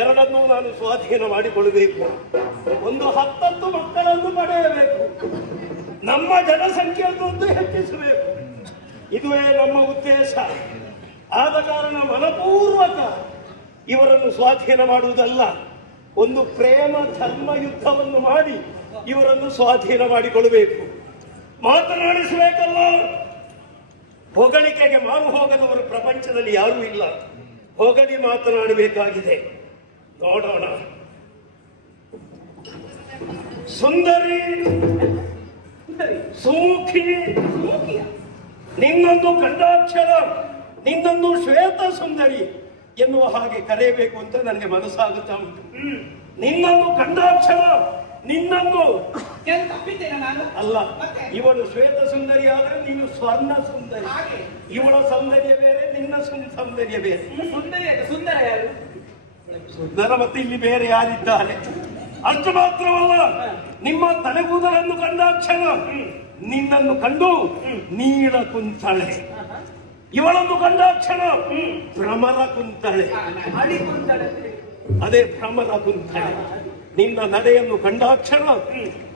ಎರಡನ್ನೂ ನಾನು ಸ್ವಾಧೀನ ಮಾಡಿಕೊಳ್ಳಬೇಕು. ಒಂದು 10 ಮಕ್ಕಳನ್ನು ಪಡೆಯಬೇಕು. ನಮ್ಮ ಜನಸಂಖ್ಯೆಯನ್ನು ಹೆಚ್ಚಿಸಬೇಕು. ಇದುವೇ ನಮ್ಮ ಉದ್ದೇಶ. ಆದ ಕಾರಣ ಮನಪೂರ್ವಕ ಇವರನ್ನು ಸ್ವಾಧೀನ ಮಾಡುವುದಲ್ಲ, ಒಂದು ಪ್ರೇಮ ಧರ್ಮ ಯುದ್ಧವನ್ನು ಮಾಡಿ ಇವರನ್ನು ಸ್ವಾಧೀನ ಮಾಡಿಕೊಳ್ಳಬೇಕು. ಮಾತನಾಡಿಸಬೇಕಲ್ಲ. ಹೊಗಳಿಕೆಗೆ ಮಾರು ಹೋಗದವರು ಪ್ರಪಂಚದಲ್ಲಿ ಯಾರೂ ಇಲ್ಲ. ಹೊಗಳಿ ಮಾತನಾಡಬೇಕಾಗಿದೆ. ನೋಡೋಣ. ಸುಂದರಿ, ಸುಮುಖಿ, ನಿನ್ನೊಂದು ಕಂಡಾಕ್ಷರ, ನಿನ್ನೊಂದು ಶ್ವೇತ ಸುಂದರಿ, ಎನ್ನುವ ಹಾಗೆ ಕರೆಯಬೇಕು ಅಂತ ನನಗೆ ಮನಸ್ಸಾಗುತ್ತಾ ಉಂಟು. ನಿನ್ನನ್ನು ಕಂಡಾಕ್ಷಣ ನಿನ್ನನ್ನು ಅಲ್ಲ, ಇವಳು ಶ್ವೇತ ಸುಂದರಿ ಆದ್ರೆ ನೀನು ಸ್ವರ್ಣ ಸುಂದರಿ. ಇವಳ ಸೌಂದರ್ಯ ಬೇರೆ, ನಿನ್ನ ಸೌಂದರ್ಯ ಬೇರೆ. ಸುಂದರ ಯಾರು? ಸುಂದರ ಮತ್ತೆ ಇಲ್ಲಿ ಬೇರೆ ಯಾರಿದ್ದಾರೆ? ಅಷ್ಟು ಮಾತ್ರವಲ್ಲ, ನಿಮ್ಮ ತಲೆಗೂದಲನ್ನು ಕಂಡಾಕ್ಷಣ ನಿನ್ನನ್ನು ಕಂಡು ನೀಳ ಕುಂತಳೆ, ಇವಳನ್ನು ಕಂಡಾಕ್ಷಣ ಭ್ರಮರ ಕುಂತಳೆ. ಅದೇ ಭ್ರಮರ ಕುಂತಳೆ. ನಿನ್ನ ನಡೆಯನ್ನು ಕಂಡಾಕ್ಷಣ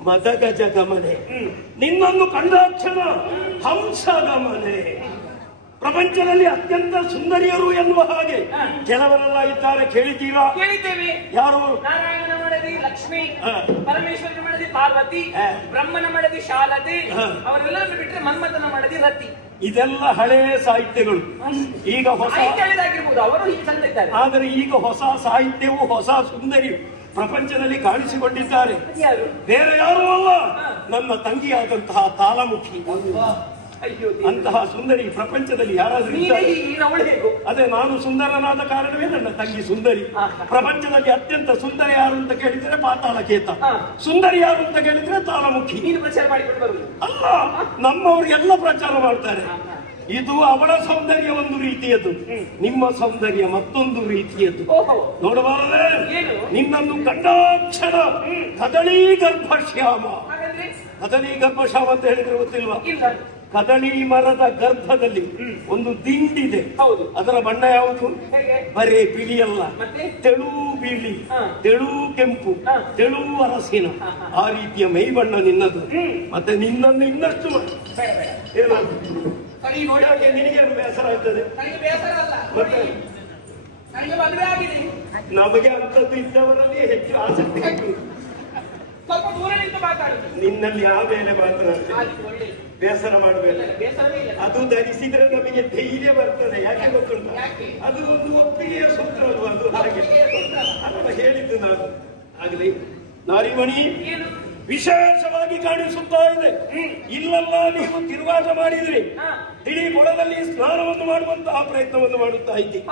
ಮದಗಜ ಗಮನೆ, ನಿನ್ನನ್ನು ಕಂಡಾಕ್ಷಣ ಹಂಸ ಗಮನೆ. ಪ್ರಪಂಚದಲ್ಲಿ ಅತ್ಯಂತ ಸುಂದರಿಯರು ಎನ್ನುವ ಹಾಗೆ ಕೆಲವರೆಲ್ಲ ಇದ್ದಾರೆ, ಕೇಳಿದ್ದೀರಾ? ಕೇಳಿದ್ದೇವೆ. ಯಾರು? ನಾರಾಯಣನ ಮಡದಿ ಲಕ್ಷ್ಮಿ, ಪರಮೇಶ್ವರನ ಮಡದಿ ಪಾರ್ವತಿ, ಬ್ರಹ್ಮನ ಮಡದಿ ಶಾರದೆ, ಅವರೆಲ್ಲರನ್ನು ಬಿಟ್ಟರೆ ಮನ್ಮಥನ ಮಡದಿ ರತಿ. ಇದೆಲ್ಲ ಹಳೆಯ ಸಾಹಿತ್ಯಗಳು. ಈಗ ಹೊಸ ಅವರು ಹೀಗೆ ಚಂದ ಇದ್ದಾರೆ. ಆದರೆ ಈಗ ಹೊಸ ಸಾಹಿತ್ಯವು, ಹೊಸ ಸುಂದರಿಯು ಪ್ರಪಂಚದಲ್ಲಿ ಕಾಣಿಸಿಕೊಂಡಿದ್ದಾರೆ. ಬೇರೆ ಯಾರೂ ಅಲ್ಲ, ನನ್ನ ತಂಗಿಯಾದಂತಹ ತಾಲಮುಖಿ. ಅಂತಹ ಸುಂದರಿ ಪ್ರಪಂಚದಲ್ಲಿ ಯಾರಾದ್ರೂ ಇದ್ದಾರೆ? ಅದೇ ನಾನು ಸುಂದರನಾದ ಕಾರಣವೇ ನನ್ನ ತಂಗಿ ಸುಂದರಿ. ಪ್ರಪಂಚದಲ್ಲಿ ಅತ್ಯಂತ ಸುಂದರ ಯಾರು ಅಂತ ಕೇಳಿದ್ರೆ ಪಾತಾಳಕೇತ, ಸುಂದರಿ ಯಾರು ಅಂತ ಕೇಳಿದ್ರೆ ತಾಲಮುಖಿ. ಅಲ್ಲ, ನಮ್ಮವರಿಗೆಲ್ಲ ಪ್ರಚಾರ ಮಾಡ್ತಾರೆ. ಇದು ಅವಳ ಸೌಂದರ್ಯ ಒಂದು ರೀತಿಯದ್ದು, ನಿಮ್ಮ ಸೌಂದರ್ಯ ಮತ್ತೊಂದು ರೀತಿಯದ್ದು. ನೋಡಬಾರದೆ? ನಿನ್ನನ್ನು ಕಂಡಾಕ್ಷಣ ಕದಳಿ ಗರ್ಭಶ್ಯಾಮ. ಕದಳಿ ಗರ್ಭಶ್ಯಾಮ ಅಂತ ಹೇಳಿದ್ರೆ ಗೊತ್ತಿಲ್ವಾ? ಕದಳಿ ಮರದ ಗರ್ಭದಲ್ಲಿ ಒಂದು ದಿಂಡಿದೆ. ಅದರ ಬಣ್ಣ ಯಾವುದು? ಬರೇ ಬಿಳಿಯಲ್ಲ, ತೆಳು ಬಿಳಿ, ತೆಳು ಕೆಂಪು, ತೆಳು ಅರಸಿನ, ಆ ರೀತಿಯ ಮೈ ಬಣ್ಣ ನಿನ್ನದು. ಮತ್ತೆ ನಿನ್ನನ್ನು ಇನ್ನಷ್ಟು ನಿನಗೇನು ಬೇಸರ ಆಗ್ತದೆ? ಮತ್ತೆ ನಮಗೆ ಅಂತದ್ದು ಇದ್ದವರಲ್ಲಿ ಹೆಚ್ಚು ಆಸಕ್ತಿ ಆಗ್ತದೆ. ನಿನ್ನಲ್ಲಿ ಯಾವ ಮೇಲೆ ಮಾತನಾಡ್ತೇನೆ, ಬೇಸರ ಮಾಡಬೇಕು. ಅದು ಧರಿಸಿದ್ರೆ ನಮಗೆ ಧೈರ್ಯ ಬರ್ತದೆ. ಯಾಕೆ ಗೊತ್ತುಂಟ? ಅದು ಒಂದು ಒಪ್ಪಿಗೆಯ ಸೂತ್ರ ಅಲ್ವಾ? ಅದು ಹಾಗೆ ಅಲ್ವ ಹೇಳಿದ್ದು ನಾನು ಆಗಲಿ. ನಾರಿಮಣಿ ವಿಶೇಷವಾಗಿ ಕಾಣಿಸುತ್ತಾ ಇದೆ. ಇಲ್ಲೆಲ್ಲ ನೀವು ತಿರುಗಾಟ ಮಾಡಿದ್ರಿ, ಇಡೀ ಕೊಳದಲ್ಲಿ ಸ್ನಾನವನ್ನು ಮಾಡುವಂತಹ ಪ್ರಯತ್ನವನ್ನು ಮಾಡುತ್ತಾ ಇದ್ದೀರಿ.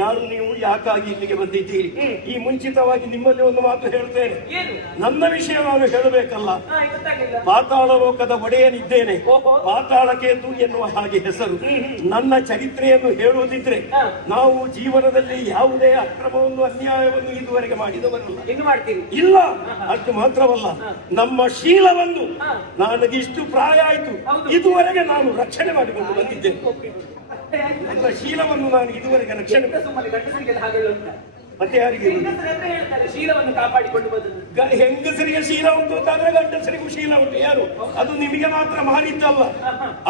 ಯಾರು ನೀವು? ಯಾಕಾಗಿ ಇಲ್ಲಿಗೆ ಬಂದಿದ್ದೀರಿ? ಈ ಮುಂಚಿತವಾಗಿ ನಿಮ್ಮಲ್ಲಿ ಒಂದು ಮಾತು ಹೇಳ್ತೇನೆ. ನನ್ನ ವಿಷಯ ನಾನು ಹೇಳಬೇಕಲ್ಲ. ಪಾತಾಳ ಲೋಕದ ಒಡೆಯನಿದ್ದೇನೆ, ಪಾತಾಳಕೇತು ಎನ್ನುವ ಹಾಗೆ ಹೆಸರು. ನನ್ನ ಚರಿತ್ರೆಯನ್ನು ಹೇಳುವುದಿದ್ರೆ ನಾವು ಜೀವನದಲ್ಲಿ ಯಾವುದೇ ಅಕ್ರಮವನ್ನು, ಅನ್ಯಾಯವನ್ನು ಇದುವರೆಗೆ ಮಾಡಿದವರಲ್ಲ. ಇಲ್ಲ, ಅಷ್ಟು ಮಾತ್ರವಲ್ಲ, ನಮ್ಮ ಶೀಲವನ್ನು ನನಗಿಷ್ಟು ಪ್ರಾಯ ಆಯಿತು, ಇದುವರೆಗೆ ನಾನು ರಕ್ಷಣೆ ಮಾಡಿಕೊಂಡು ಬಂದಿದ್ದೇನೆ. ನನ್ನ ಶೀಲವನ್ನು ನಾನು ಇದುವರೆಗೆ ರಕ್ಷಣೆ. ಮತ್ತೆ ಯಾರಿಗೆ ಶೀಲವನ್ನು ಕಾಪಾಡಿಕೊಂಡು ಬಂದದ್ದು? ಹೆಂಗಸರಿಗೆ ಶೀಲ ಉಂಟು ಅಂತಾದ್ರೆ ಗಂಡಸರಿಗೂ ಶೀಲ ಉಂಟು. ಯಾರು? ಅದು ನಿಮಗೆ ಮಾತ್ರ ಮಾರಿದ್ದಲ್ಲ.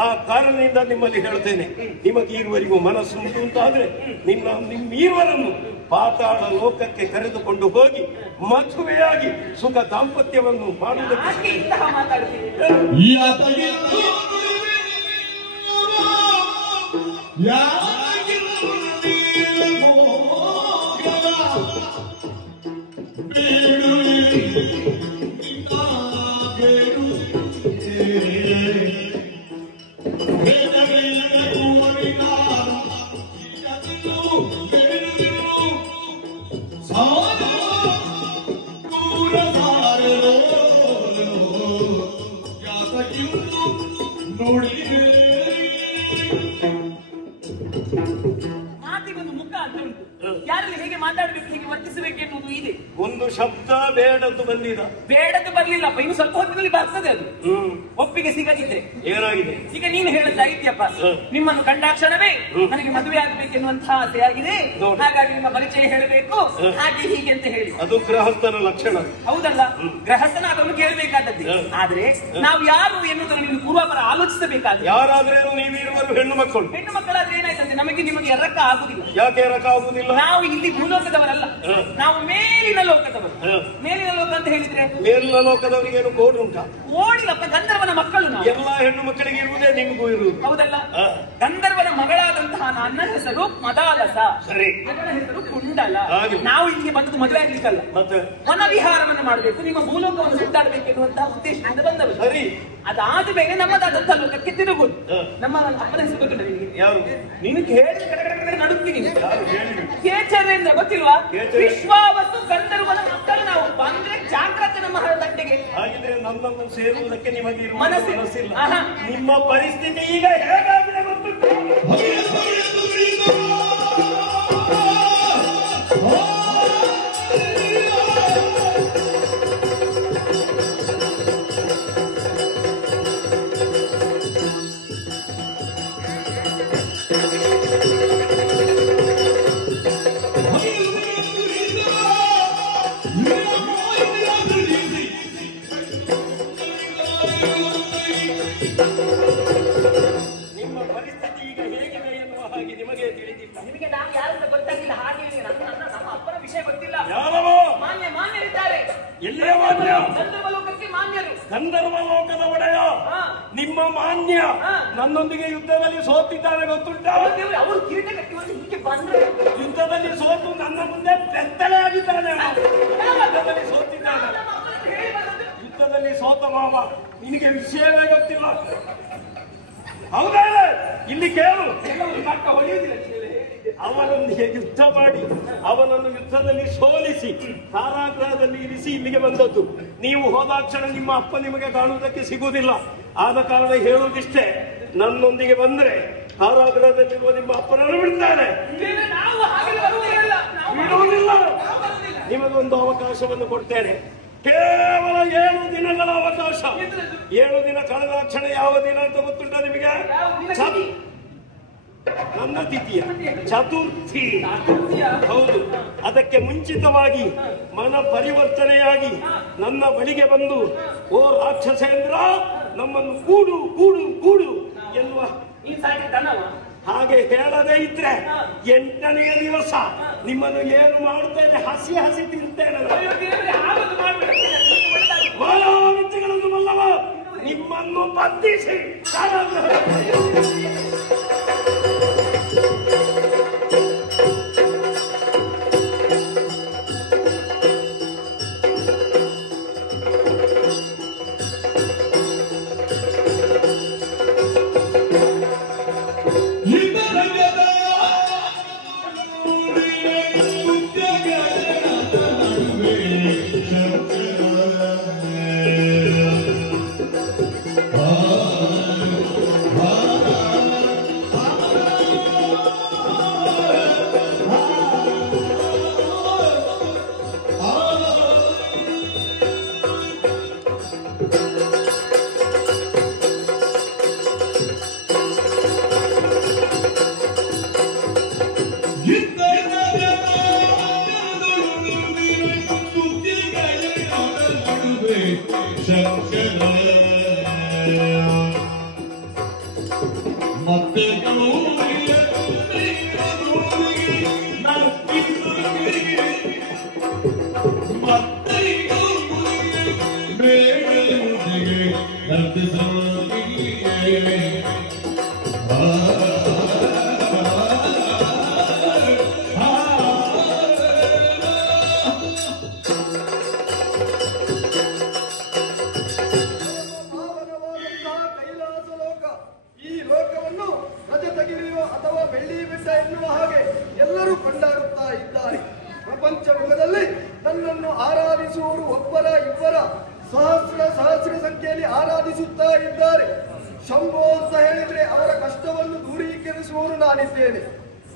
ಆ ಕಾರಣದಿಂದ ನಿಮ್ಮಲ್ಲಿ ಹೇಳ್ತೇನೆ, ನಿಮಗೆ ಈರುವರೆಗೂ ಮನಸ್ಸುಂಟು ಅಂತಾದ್ರೆ ನಿಮ್ಮೀರುವರನ್ನು ಪಾತಾಳ ಲೋಕಕ್ಕೆ ಕರೆದುಕೊಂಡು ಹೋಗಿ ಮದುವೆಯಾಗಿ ಸುಖ ದಾಂಪತ್ಯವನ್ನು ಮಾಡುವುದಕ್ಕೆ ಮಾತಿಗೊಂದು ಮುಖ ಅಂತ ಉಂಟು. ಯಾರಲ್ಲಿ ಹೇಗೆ ಮಾತಾಡಬೇಕು, ಹೇಗೆ ವರ್ತಿಸಬೇಕು ಎನ್ನುವುದು ಇದೆ. ಒಂದು ಶಬ್ದ ಬೇಡದ್ದು ಬಂದಿದ, ಬೇಡದ್ದು ಬರ್ಲಿಲ್ಲಪ್ಪ. ಇನ್ನು ಸ್ವಲ್ಪ ಹೊತ್ತಿನಲ್ಲಿ ಬರ್ತದೆ ಅದು. ಒಪ್ಪಿಗೆ ಸಿಗದಿದ್ರೆ ಏನಾಗಿದೆ? ಈಗ ನೀನು ಹೇಳ್ತಾ ಇದ್ದೀಯಪ್ಪ, ನಿಮ್ಮನ್ನು ಕಂಡಾಕ್ಷಣವೇ ನನಗೆ ಮದುವೆ ಆಗಬೇಕೆನ್ನುವಂತಹ ಆಸೆ ಆಗಿದೆ, ಹಾಗಾಗಿ ನಿಮ್ಮ ಪರಿಚಯ ಹೇಳಬೇಕು, ಹಾಗೆ ಹೀಗೆ ಅಂತ ಹೇಳಿ. ಅದು ಗೃಹಸ್ಥನ ಲಕ್ಷಣ. ಹೌದಲ್ಲ, ಗೃಹಸ್ಥನ ಅದನ್ನು ಕೇಳಬೇಕಾದದ್ದು. ಆದ್ರೆ ನಾವು ಯಾರು ಎನ್ನುವುದನ್ನು ನೀವು ಪೂರ್ವಾಪರ ಆಲೋಚಿಸಬೇಕಾದ್ರೆ. ಯಾರಾದ್ರೇನು ನೀವಿರುವರು ಹೆಣ್ಣು ಮಕ್ಕಳು. ಹೆಣ್ಣು ಮಕ್ಕಳಾದ್ರೆ ಏನಾಯ್ತಂತೆ, ನಮಗೆ ನಿಮಗೆ ಎರಕ ಆಗುದಿಲ್ಲ. ಯಾಕೆ ಎರಕ ಆಗುದಿಲ್ಲ? ನಾವು ಇಲ್ಲಿ ಭೂಲೋಕದವರಲ್ಲ, ನಾವು ಮೇಲಿನ ಲೋಕದವರು. ಮೇಲಿನ ಲೋಕ ಅಂತ ಹೇಳಿದ್ರೆ ಮೇಲಿನ ಲೋಕದವರಿಗೆ ಏನು ಕೋಡ್ ಉಂಟಾ? ಓಡಿಲಪ್ಪ, ಗಂಧರ್ವನ ಮಕ್ಕಳು ನಾವು. ಎಲ್ಲ ಹೆಣ್ಣು ಮಕ್ಕಳಿಗೆ ಇರುವುದೇ, ನಿಮಗೂ ಇರುವುದು. ಹೌದಲ್ಲ? ಗಂಧರ್ವನ ಮಗಳಾದಂತಹ ನನ್ನ ಹೆಸರು ಮದಾಲಸ, ಸರಿ, ನನ್ನ ಹೆಸರು ಕುಂಡಲ. ನಾವು ಇಲ್ಲಿಗೆ ಬಂದದ್ದು ಮದುವೆ ಆಗ್ಲಿಕ್ಕಲ್ಲ, ಮತ್ತೆ ವನ ವಿಹಾರವನ್ನು ಮಾಡಬೇಕು, ನಿಮ್ಮ ಭೂಲೋಕವನ್ನು ಸುತ್ತಾಡಬೇಕೆನ್ನುವಂತಹ ಉದ್ದೇಶದಿಂದ ಬಂದವರು. ಸರಿ, ಅದಾದ ಮೇಲೆ ನಮ್ಮದಾದಂತಹ ಲೋಕಕ್ಕೆ ತಿರುಗುದು. ನಮ್ಮ ಅಪ್ಪನ ಹೆಸರು ಗೊತ್ತಿಲ್ಲ ನಿನಗೆ? ಯಾರು? ನಿನಗೆ ಹೇಳಿ ಕಡೆ ನಡುತ್ತೀನಿ. ಕೇಚರೇಂದ್ರ ಗೊತ್ತಿಲ್ವಾ? ವಿಶ್ವಾವಸ್ತು ಗಂಧರ್ವನ ಮಕ್ಕಳು ನಾವು. ಬಂದ್ರೆ ಜಾಗ್ರತೆ ನಮ್ಮ ತಂಟೆಗೆ. ಹಾಗಿದ್ರೆ ನನ್ನನ್ನು ಸೇರುವುದಕ್ಕೆ ನಿಮಗೆ ಮನಸ್ಸಿಲ್ಲ. ನಿಮ್ಮ ಪರಿಸ್ಥಿತಿ ಈಗ ಹೇಗಾಗಿದೆ ಗೊತ್ತುಂಟು? ಗಂಧರ್ವ ಲೋಕದ ಒಡೆಯ ನಿಮ್ಮ ಮಾನ್ಯ ನನ್ನೊಂದಿಗೆ ಯುದ್ಧದಲ್ಲಿ ಸೋತಿದ್ದಾನೆ ಗೊತ್ತುಂಟ? ಯುದ್ಧದಲ್ಲಿ ಸೋತು ನನ್ನ ಮುಂದೆ ಬೆತ್ತಲೆ ಆಗಿದ್ದಾನೆ. ಯುದ್ಧದಲ್ಲಿ ಸೋತಿದ್ದಾನೆ. ಯುದ್ಧದಲ್ಲಿ ಸೋತ ಮಾವ, ನಿನಗೆ ವಿಷಯವೇ ಗೊತ್ತಿಲ್ಲ. ಹೌದಾ? ಇಲ್ಲಿ ಕೇಳು. ಅವನೊಂದಿಗೆ ಯುದ್ಧ ಮಾಡಿ ಅವನನ್ನು ಯುದ್ಧದಲ್ಲಿ ಸೋಲಿಸಿ ಕಾರಾಗೃಹದಲ್ಲಿ ಇರಿಸಿ ಇಲ್ಲಿಗೆ ಬಂದದ್ದು. ನೀವು ಹೋದಾಕ್ಷಣ ನಿಮ್ಮ ಅಪ್ಪ ನಿಮಗೆ ಕಾಣುವುದಕ್ಕೆ ಸಿಗುವುದಿಲ್ಲ. ಆದ ಕಾರಣ ಹೇಳುವುದಿಷ್ಟೇ, ನನ್ನೊಂದಿಗೆ ಬಂದ್ರೆ ಕಾರಾಗೃಹದಲ್ಲಿರುವ ನಿಮ್ಮ ಅಪ್ಪನನ್ನು ಬಿಡ್ತಾನೆ. ಬಿಡುವುದಿಲ್ಲ. ನಿಮಗೊಂದು ಅವಕಾಶವನ್ನು ಕೊಡ್ತೇನೆ, ಕೇವಲ 7 ದಿನಗಳ ಅವಕಾಶ. 7 ದಿನ ಕಳೆದಾಕ್ಷಣ ಯಾವ ದಿನ ಅಂತ ಗೊತ್ತುಂಟ ನಿಮಗೆ? ನನ್ನ ತಿಥಿಯ ಚತುರ್ಥಿ. ಹೌದು. ಅದಕ್ಕೆ ಮುಂಚಿತವಾಗಿ ಮನ ಪರಿವರ್ತನೆಯಾಗಿ ನನ್ನ ಬಳಿಗೆ ಬಂದು, ಓ ರಾಕ್ಷಸೇಂದ್ರ, ನಮ್ಮನ್ನು ಕೂಡು ಕೂಡು ಕೂಡು ಎನ್ನುವ ಹಾಗೆ ಹೇಳದೇ ಇದ್ರೆ 8ನೆಯ ದಿವಸ ನಿಮ್ಮನ್ನು ಏನು ಮಾಡುತ್ತೇನೆ, ಹಸಿ ಹಸಿ ತಿಂತೇನೆ. ಮಾಯಾವಿದ್ಯೆಗಳನ್ನು ಬಲ್ಲವ ನಿಮ್ಮನ್ನು ಬಂಧಿಸಿ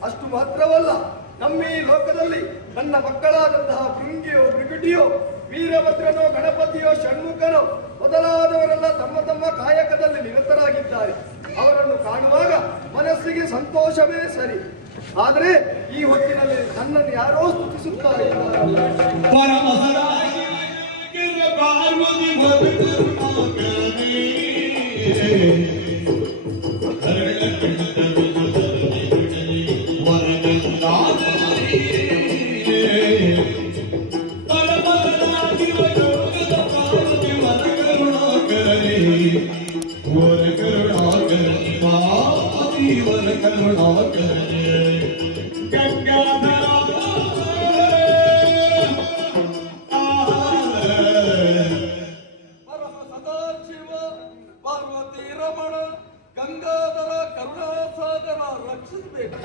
ಅಷ್ಟು ಮಾತ್ರವಲ್ಲ, ನಮ್ಮ ಈ ಲೋಕದಲ್ಲಿ ನನ್ನ ಮಕ್ಕಳಾದಂತಹ ಭೃಂಗಿಯೋ, ಮೃಗಟಿಯೋ, ವೀರಭದ್ರನೋ, ಗಣಪತಿಯೋ, ಷಣ್ಮುಖನೋ ಮೊದಲಾದವರೆಲ್ಲ ತಮ್ಮ ತಮ್ಮ ಕಾಯಕದಲ್ಲಿ ನಿರತರಾಗಿದ್ದಾರೆ. ಅವರನ್ನು ಕಾಣುವಾಗ ಮನಸ್ಸಿಗೆ ಸಂತೋಷವೇ ಸರಿ. ಆದರೆ ಈ ಹೊತ್ತಿನಲ್ಲಿ ನನ್ನನ್ನು ಯಾರೋ ಸ್ತುತಿಸುತ್ತಾರೆ. Para ಸದಾಶಿವ ಪಾರ್ವತಿ ರಮಣ ಗಂಗಾಧರ ಕರುಣಾಸಾಗರ ರಕ್ಷಿಸಬೇಕು.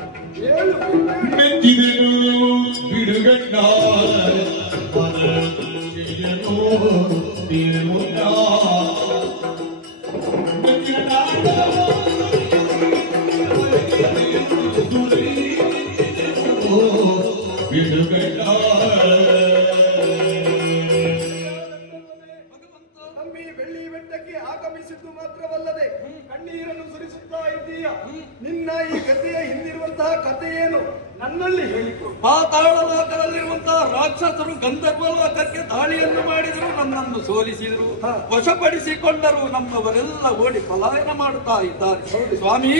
ಬಿಡುಗಣ್ಣ ನಂಬಿ ಬೆಳ್ಳಿ ಬೆಟ್ಟಕ್ಕೆ ಆಗಮಿಸಿದ್ದು ಮಾತ್ರವಲ್ಲದೆ ಕಣ್ಣೀರನ್ನು ಸುರಿಸುತ್ತಾ ಇದ್ದೀಯ. ನಿನ್ನ ಈ ಕಥೆಯ ಹಿಂದಿರುವಂತಹ ಕಥೆ ಏನು ನನ್ನಲ್ಲಿ ಹೇಳಿಕೊ. ಪಾತಾಳ ಲೋಕದಲ್ಲಿರುವಂತಹ ರಾಕ್ಷಸರು ಗಂಧರ್ವ ಲೋಕಕ್ಕೆ ದಾಳಿಯನ್ನು ಮಾಡಿದರು, ನನ್ನನ್ನು ಸೋಲಿಸಿದರು, ವಶಪಡಿಸಿಕೊಂಡರು. ನಮ್ಮವರೆಲ್ಲ ಓಡಿ ಪಲಾಯನ ಮಾಡುತ್ತಾ ಇದ್ದಾರೆ. ಸ್ವಾಮಿ,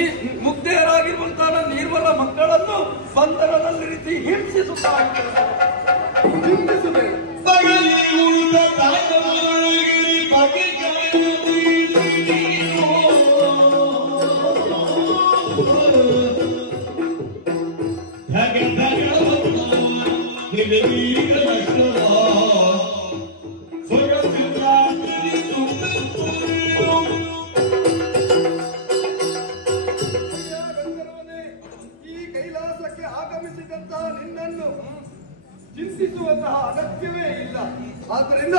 ಮುಗ್ಧರಾಗಿರುವಂತಹ ನಿರ್ಮಲ ಮಕ್ಕಳನ್ನು ಬಂಧನದಲ್ಲಿರಿಸಿ ಹಿಂಸಿಸುತ್ತಾ ಇದ್ದಾರೆ. ಚಿಂತಿಸಬೇಡ. ಈ ಕೈಲಾಸಕ್ಕೆ ಆಗಮಿಸಿದಂತಹ ನಿನ್ನನ್ನು ಚಿಂತಿಸುವಂತಹ ಅಗತ್ಯವೇ ಇಲ್ಲ. ಆದ್ದರಿಂದ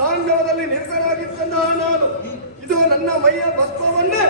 ತಾಂಡವದಲ್ಲಿ ನಿರತನಾಗಿದ್ದಂತಹ ನಾನು ಇದು ನನ್ನ ಮೈಯ ಭಸ್ಮವನ್ನೇ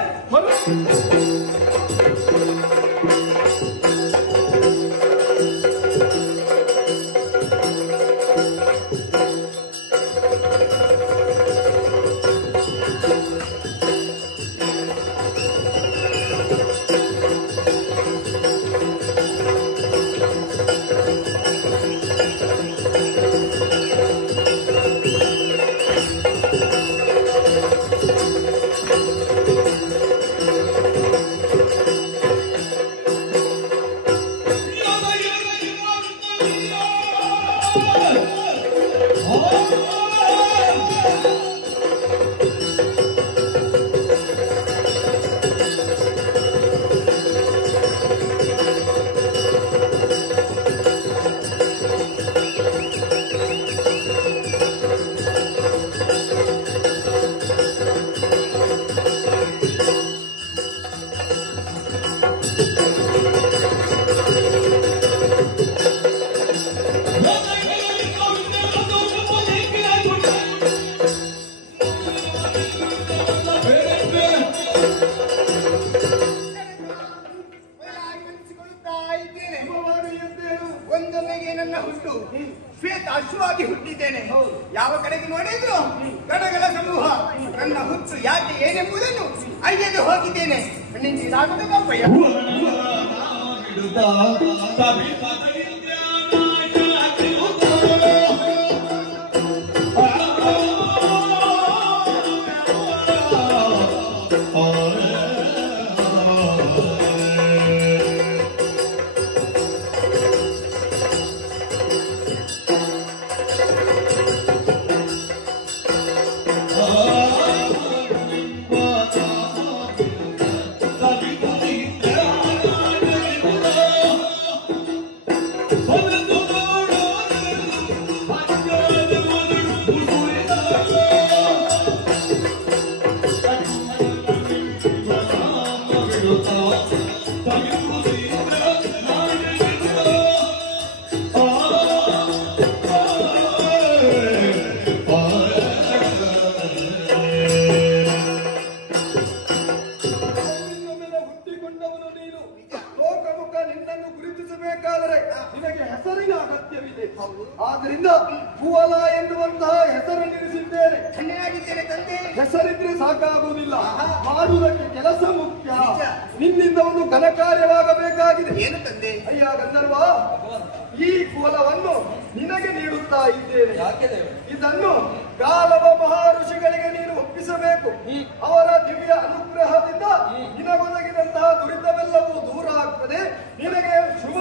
ಶ್ವೇತ ಅಶ್ವವಾಗಿ ಹುಟ್ಟಿದ್ದೇನೆ. ಯಾವ ಕಡೆಗೆ ನೋಡಿದ್ರು ಗಣಗಳ ಸಮೂಹ. ನನ್ನ ಹುಟ್ಟು ಯಾಕೆ ಏನೆಂಬುದನ್ನು ಅಯ್ಯಗೆ ಹೋಗಿದ್ದೇನೆ. ನಿಂತಿದಾಗಬೇಕಪ್ಪಯ್ಯ. ಆದ್ರಿಂದ ಕುವಲ ಎನ್ನುವಂತಹ ಹೆಸರನ್ನಿರಿಸಿದ್ದೇನೆ. ಹೆಸರಿದ್ರೆ ಸಾಕಾಗುವುದಿಲ್ಲ, ಮಾಡುವುದಕ್ಕೆ ಕೆಲಸ ಮುಖ್ಯ. ನಿನ್ನಿಂದ ಒಂದು ಘನ ಕಾರ್ಯವಾಗಬೇಕಾಗಿದೆ. ಏನು ತಂದೆ? ಅಯ್ಯ ಗಂಧರ್ವ, ಈ ಕುವಲವನ್ನು ನಿನಗೆ ನೀಡುತ್ತಾ ಇದ್ದೇನೆ. ಇದನ್ನು ಕಾಲವ ಮಹರ್ಷಿಗಳಿಗೆ ನೀನು ಒಪ್ಪಿಸಬೇಕು. ಅವರ ದಿವ್ಯ ಅನುಗ್ರಹದಿಂದ ನಿನಗೊದಗಿದಂತಹ ದುರಿತವೆಲ್ಲವೂ ದೂರ ಆಗ್ತದೆ. ನಿನಗೆ ಶುಭ